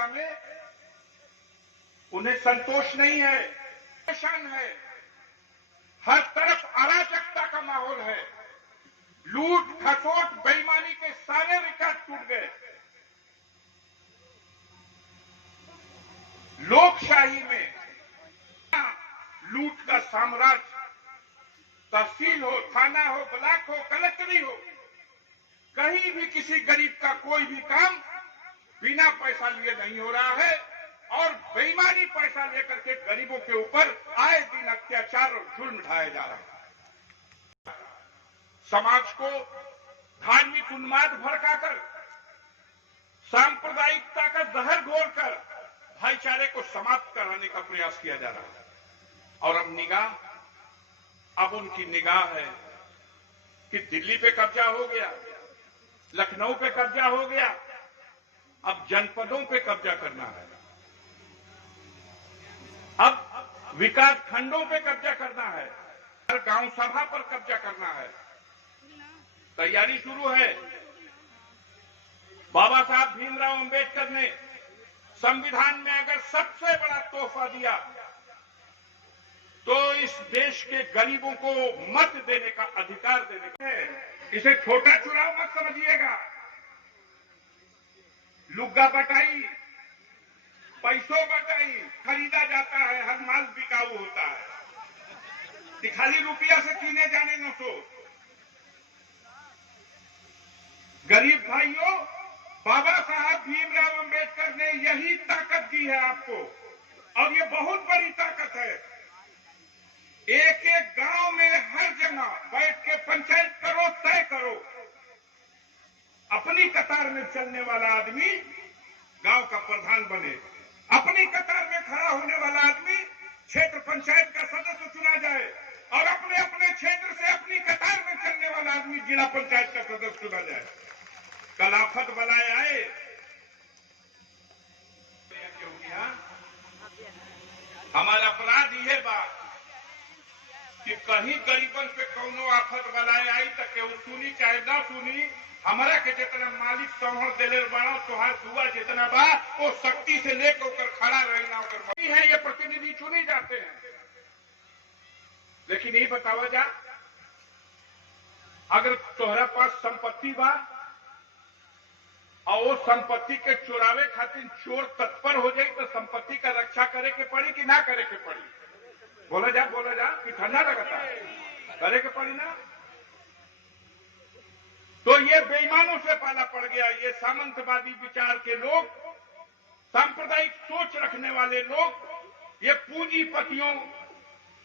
अवस्था में उन्हें संतोष नहीं है, परेशान है। हर तरफ अराजकता का माहौल है। लूट खसोट बेईमानी के सारे रिकॉर्ड टूट गए। लोकशाही में लूट का साम्राज्य, तहसील हो, थाना हो, ब्लॉक हो, कलेक्टरी हो, कहीं भी किसी गरीब का कोई भी काम बिना पैसा लिए नहीं हो रहा है और बेईमानी पैसा लेकर के गरीबों के ऊपर आए दिन अत्याचार और जुल्म ढाया जा रहा है। समाज को धार्मिक उन्माद भड़काकर, सांप्रदायिकता का जहर घोलकर भाईचारे को समाप्त कराने का प्रयास किया जा रहा है। और अब उनकी निगाह है कि दिल्ली पे कब्जा हो गया, लखनऊ पे कब्जा हो गया, अब जनपदों पे कब्जा करना है, अब विकास खंडों पे कब्जा करना है, हर गांव सभा पर कब्जा करना है। तैयारी शुरू है। बाबा साहब भीमराव अंबेडकर ने संविधान में अगर सबसे बड़ा तोहफा दिया तो इस देश के गरीबों को मत देने का अधिकार देने का है। इसे छोटा चुनाव मत समझिएगा। लुग्गा बटाई, पैसों बटाई खरीदा जाता है, हर माल बिकाऊ होता है। खाली रुपया से कीने जाने न सो। गरीब भाइयों, बाबा साहब भीमराव अंबेडकर ने यही ताकत दी है आपको, और ये बहुत बड़ी ताकत है। एक एक गांव में हर जगह बैठ के पंचायत करो, तय करो। अपनी कतार में चलने वाला आदमी गांव का प्रधान बने, अपनी कतार में खड़ा होने वाला आदमी क्षेत्र पंचायत का सदस्य चुना जाए, और अपने अपने क्षेत्र से अपनी कतार में चलने वाला आदमी जिला पंचायत का सदस्य चुना जाए। कल आफत बलाए आए, हमारा अपराध यह बात कि कहीं गरीबन पे कौनो आफत बलाए आई तो केहू सुनी चाहे ना सुनी, हमारा के जितना मालिक संवरण दिले बड़ा तोहार दुआ जितना बा वो शक्ति से लेकर होकर खड़ा रही ना होकर है। ये प्रतिनिधि चुने जाते हैं। लेकिन ये बतावा जा, अगर तोहरा पास संपत्ति बा और वो संपत्ति के चुरावे खातिर चोर तत्पर हो जाए तो संपत्ति का रक्षा करे के पड़ी कि ना करे के पड़ी? बोला जा कि ठंडा लगता है, करे के पड़ी ना। तो ये बेईमानों से पाला पड़ गया। ये सामंतवादी विचार के लोग, सांप्रदायिक सोच रखने वाले लोग, ये पूंजीपतियों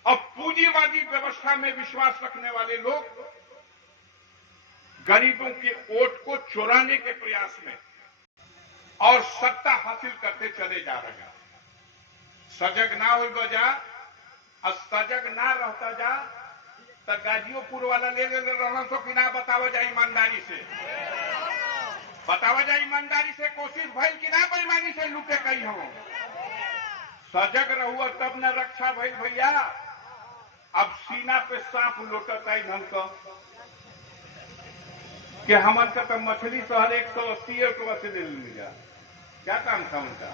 और पूंजीवादी व्यवस्था में विश्वास रखने वाले लोग गरीबों के वोट को चुराने के प्रयास में और सत्ता हासिल करते चले जा रहे हैं। सजग ना हो बजा, सजग ना रहता जा तो गाजियोपुर वाला ले रहना सो कि ना बतावा जाए ईमानदारी से, बतावा जाए ईमानदारी से कोशिश भइल कि ना बेईमानी से लूटे कही हो। सजग रहुआ तब न रक्षा भइल भैया। अब सीना पे सांप लोटत आई ढंग का कि हमन का तो मछली शहर 180 रुपया से ले लिया। क्या काम था उनका?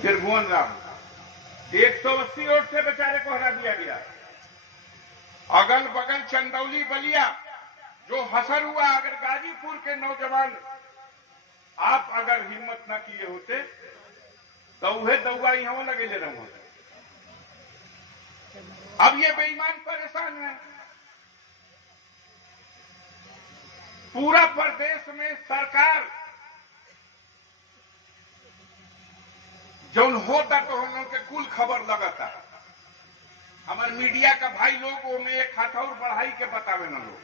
त्रिभुवन राम 180 वोट से बेचारे को हरा दिया गया। अगल बगल चंदौली बलिया जो हसर हुआ, अगर गाजीपुर के नौजवान आप अगर हिम्मत न किए होते तो वह दौआ यहां लगे ले रहे होते। अब ये बेईमान परेशान है। पूरा प्रदेश में सरकार जो होता तो हम लोग के कुल खबर लगाता। हमारे मीडिया का भाई लोग वो में एक हाथ और बढ़ाई के बतावे न लोग।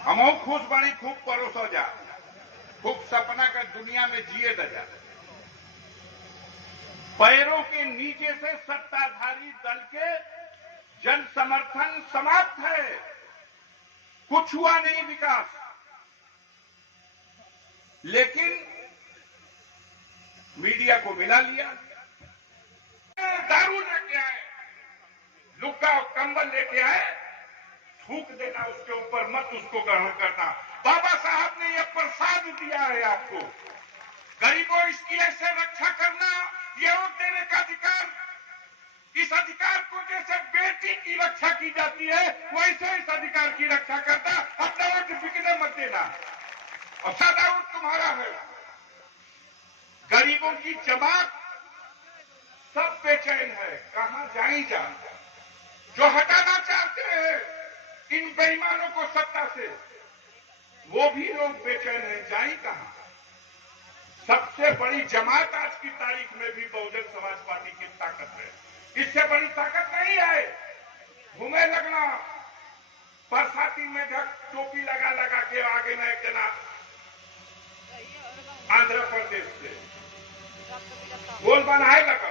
हम खुश बड़ी खूब परोसा जा, खूब सपना का दुनिया में जिए जा। पैरों के नीचे से सत्ताधारी दल के जन समर्थन समाप्त है। कुछ हुआ नहीं विकास। लेकिन मीडिया को मिला लिया, दारू लेके आए, लुक्का और कंबल लेके आए, थूक देना उसके ऊपर, मत उसको ग्रहण करना। बाबा साहब ने यह प्रसाद दिया है आपको। गरीबों इसकी ऐसे रक्षा करना, ये वोट देने का अधिकार, इस अधिकार को जैसे बेटी की रक्षा की जाती है वैसे इस अधिकार की रक्षा करना। अपना वोट बिकने मत देना और सादा वोट तुम्हारा है। गरीबों की जमात सब बेचैन है, कहां जाई जा। जो हटाना चाहते हैं इन बेईमानों को सत्ता से, वो भी लोग बेचैन हैं, जाई कहां। सबसे बड़ी जमात आज की तारीख में भी बहुजन समाज पार्टी की ताकत है। इससे बड़ी ताकत नहीं है घूमे लगना, बरसाती में टोपी लगा लगा के आगे में एक जना आंध्र प्रदेश से गोल बनाए लगा।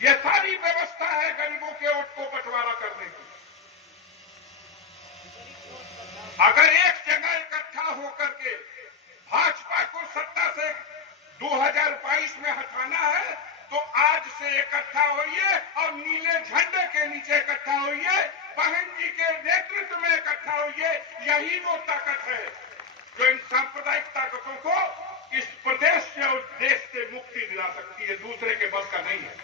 ये सारी व्यवस्था है गरीबों के वोट को बंटवारा करने की। अगर एक जगह इकट्ठा होकर के भाजपा को सत्ता से 2022 में हटाना है तो आज से इकट्ठा होइए और नीले झंडे के नीचे इकट्ठा होइए, बहन जी के नेतृत्व में इकट्ठा होइए। यही वो ताकत है जो इन सांप्रदायिक ताकतों को इस प्रदेश से और देश से मुक्ति दिला सकती है, दूसरे के बस का नहीं है।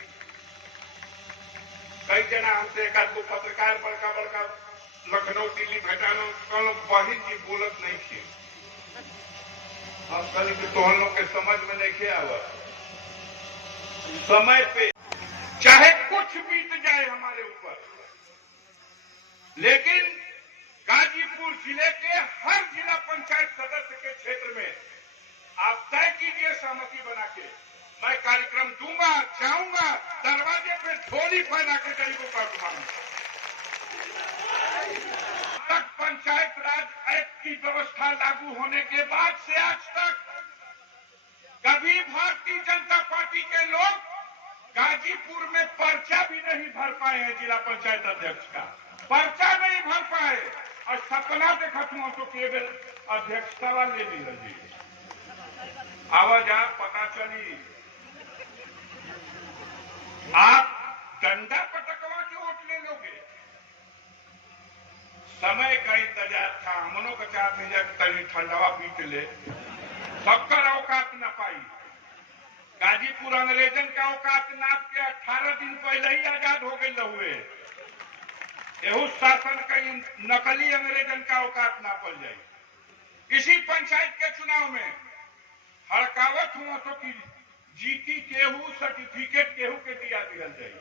कई जना हमसे एक आध पत्रकार बड़का बड़का लखनऊ दिल्ली भेटानो कल बहन जी बोलत नहीं थी। हम कल तो हम लोग के समझ में नहीं किया हुआ। समय पे चाहे कुछ बीत जाए हमारे ऊपर, लेकिन गाजीपुर जिले के हर जिला पंचायत सदस्य के क्षेत्र में आप तय कीजिए सहमति बना के, मैं कार्यक्रम दूंगा, जाऊंगा, दरवाजे पे झोली फैला के गरीबों का घुमाऊंगा। तक पंचायत राज एक्ट की व्यवस्था लागू होने के बाद से आज तक कभी भारतीय जनता पार्टी के लोग गाजीपुर में पर्चा भी नहीं भर पाए हैं। जिला पंचायत अध्यक्ष का पर्चा नहीं भर पाए और सपना देखा तुम तो केवल अध्यक्षता वाले ले ली आवाज आप पता चली। आप डंडा पटकवा के वोट ले लोगे। समय का इंतजार था, हमनों का चाहते हैं तनी ठंडवा पीट ले, सबका औकात न पाई। गाजीपुर अंग्रेजन का औकात नाप के 18 दिन पहले ही आजाद हो गए हुए। एहू शासन का नकली अंग्रेजन का औकात नापल जाए। इसी पंचायत के चुनाव में हड़कावत हुआ तो कि जीती केहू सर्टिफिकेट केहू के दिया जाए।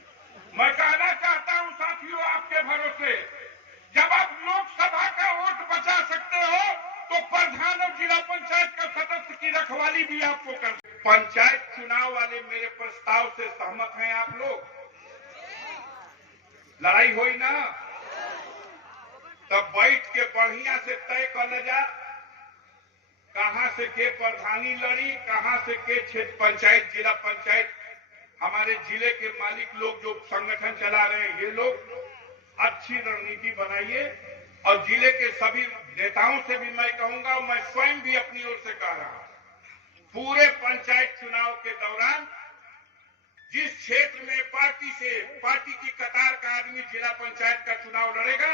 मैं कहना चाहता हूं साथियों, आपके भरोसे जब आप लोकसभा का वोट बचा सकते हो तो प्रधान और जिला पंचायत का सदस्य की रखवाली भी आपको कर। पंचायत चुनाव वाले मेरे प्रस्ताव से सहमत हैं आप लोग? लड़ाई हुई ना, तब बैठ के बढ़िया से तय कर ले जा कहां से के प्रधानी लड़ी, कहां से के क्षेत्र पंचायत जिला पंचायत हमारे जिले के मालिक लोग जो संगठन चला रहे हैं, ये लोग अच्छी रणनीति बनाइए। और जिले के सभी नेताओं से भी मैं कहूंगा, मैं स्वयं भी अपनी ओर से कह रहा हूं, पूरे पंचायत चुनाव के दौरान जिस क्षेत्र में पार्टी की कतार का आदमी जिला पंचायत का चुनाव लड़ेगा,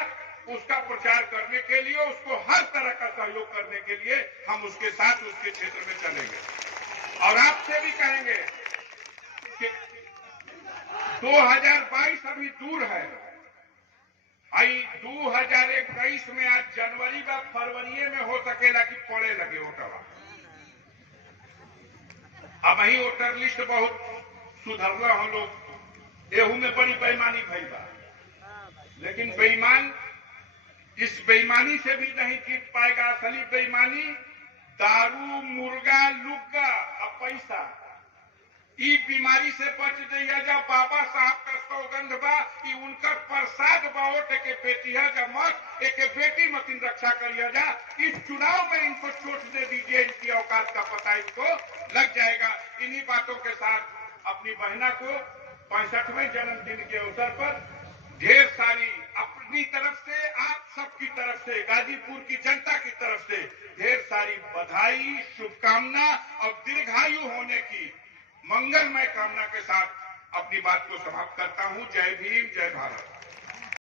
उसका प्रचार करने के लिए, उसको हर तरह का सहयोग करने के लिए हम उसके साथ उसके क्षेत्र में चलेंगे। और आपसे भी कहेंगे कि 2022 अभी दूर है, 2021 में आज जनवरी व फरवरी में हो सकेला कि पड़े लगे वोटवा। अब वही वोटर लिस्ट बहुत सुधरला हम लोग, एहू में बड़ी बेईमानी भई बा, लेकिन बेईमान इस बेईमानी से भी नहीं जीत पाएगा। असली बेईमानी दारू, मुर्गा, लुग्गा और पैसा, ई बीमारी से बच जाइए। जब बाबा साहब का सौगंध बा कि उनका प्रसाद बाओट के बेटी है, जब मत एक बेटी मतीन रक्षा करिए जा। इस चुनाव में इनको चोट दे दीजिए, इनकी औकात का पता इनको लग जाएगा। इन्हीं बातों के साथ अपनी बहना को 65वें जन्मदिन के अवसर पर ढेर सारी अपनी तरफ से, आप सबकी तरफ से, गाजीपुर की जनता की तरफ से ढेर सारी बधाई, शुभकामना और दीर्घायु होने की मंगलमय कामना के साथ अपनी बात को समाप्त करता हूं। जय भीम, जय भारत।